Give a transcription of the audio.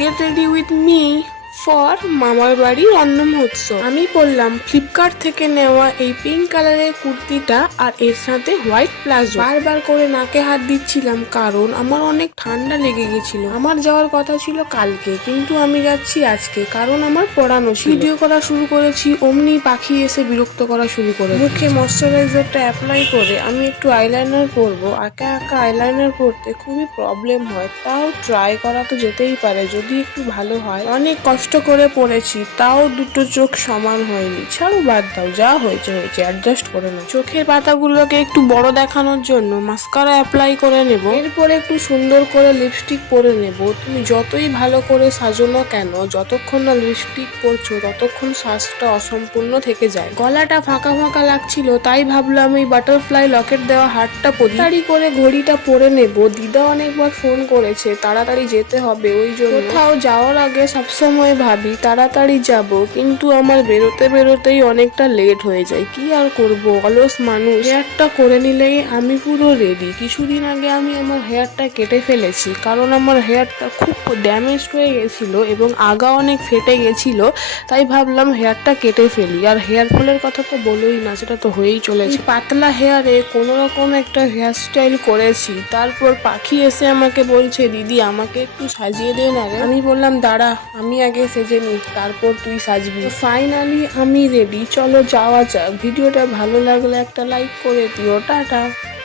Get ready with me for মামার বাড়ির অন্ন মহোৎসব। আমি পরলাম ফ্লিপকার্ট থেকে নেওয়া এই পিঙ্ক কালারের কুর্তিটা আর এর সাথে হোয়াইট প্লাজো। বারবার করে নাকে হাত দিচ্ছিলাম কারণ আমার অনেক ঠান্ডা লেগে গেছিল। আমার যাওয়ার কথা ছিল কালকে, কিন্তু আমি যাচ্ছি আজকে কারণ আমার পড়ানো ছিল। ভিডিও করা শুরু করেছি, অমনি পাখি এসে বিরক্ত করা শুরু করে। মুখে ময়শ্চারাইজারটা অ্যাপ্লাই করে আমি একটু আইলাইনার পরবো। একা একা আইলাইনার পরতে খুবই প্রবলেম হয়, তাও ট্রাই করা তো যেতেই পারে যদি একটু ভালো হয়। অনেক কষ্ট করে পড়েছি, তাও দুটো চোখ সমান হয়নি। ছাড়ো, বাদ দাও, যা হয়েছে হয়েছে, অ্যাডজাস্ট করে নাও। চোখের পাতাগুলোকে একটু বড় দেখানোর জন্য মাস্কারা অ্যাপ্লাই করে নেব, এরপরে একটু সুন্দর করে লিপস্টিক পরে নেব। তুমি যতই ভালো করে সাজো না কেন, যতক্ষণ না লিপস্টিক পরছো ততক্ষণ সাজটা অসম্পূর্ণ থেকে যায়। গলাটা ফাঁকা ফাঁকা লাগছিল, তাই ভাবলাম এই বাটারফ্লাই লকেট দেওয়া হারটা পরি। তাড়াতাড়ি করে ঘড়িটা পরে নেব। দিদা অনেকবার ফোন করেছে, তাড়াতাড়ি যেতে হবে। ওই জন্য কোথাও যাওয়ার আগে সবসময় ভাবি তাড়াতাড়ি যাব, কিন্তু আমার বেরোতে বেরোতেই অনেকটা লেট হয়ে যায়। কি আর করব, অলস মানুষ। হেয়ারটা করে নিলেই আমি পুরো রেডি। কিছুদিন আগে আমি আমার হেয়ারটা কেটে ফেলেছি, কারণ আমার হেয়ারটা খুব ড্যামেজ হয়ে গেছিল এবং আগা অনেক ফেটে গেছিল, তাই ভাবলাম হেয়ারটা কেটে ফেলি। আর হেয়ার ফলের কথা তো বলোই না, সেটা তো হয়েই চলেছে। পাতলা হেয়ারে কোনো রকম একটা হেয়ার স্টাইল করেছি, তারপর পাখি এসে আমাকে বলছে, দিদি আমাকে একটু সাজিয়ে দে না রে। আমি বললাম, দাঁড়া আমি আগে সেজে নিই, তারপর তুই সাজবি। ফাইনালি আমি রেডি, চলো যাওয়া যাক। ভিডিওটা ভালো লাগলে একটা লাইক করে দিও। টাটা।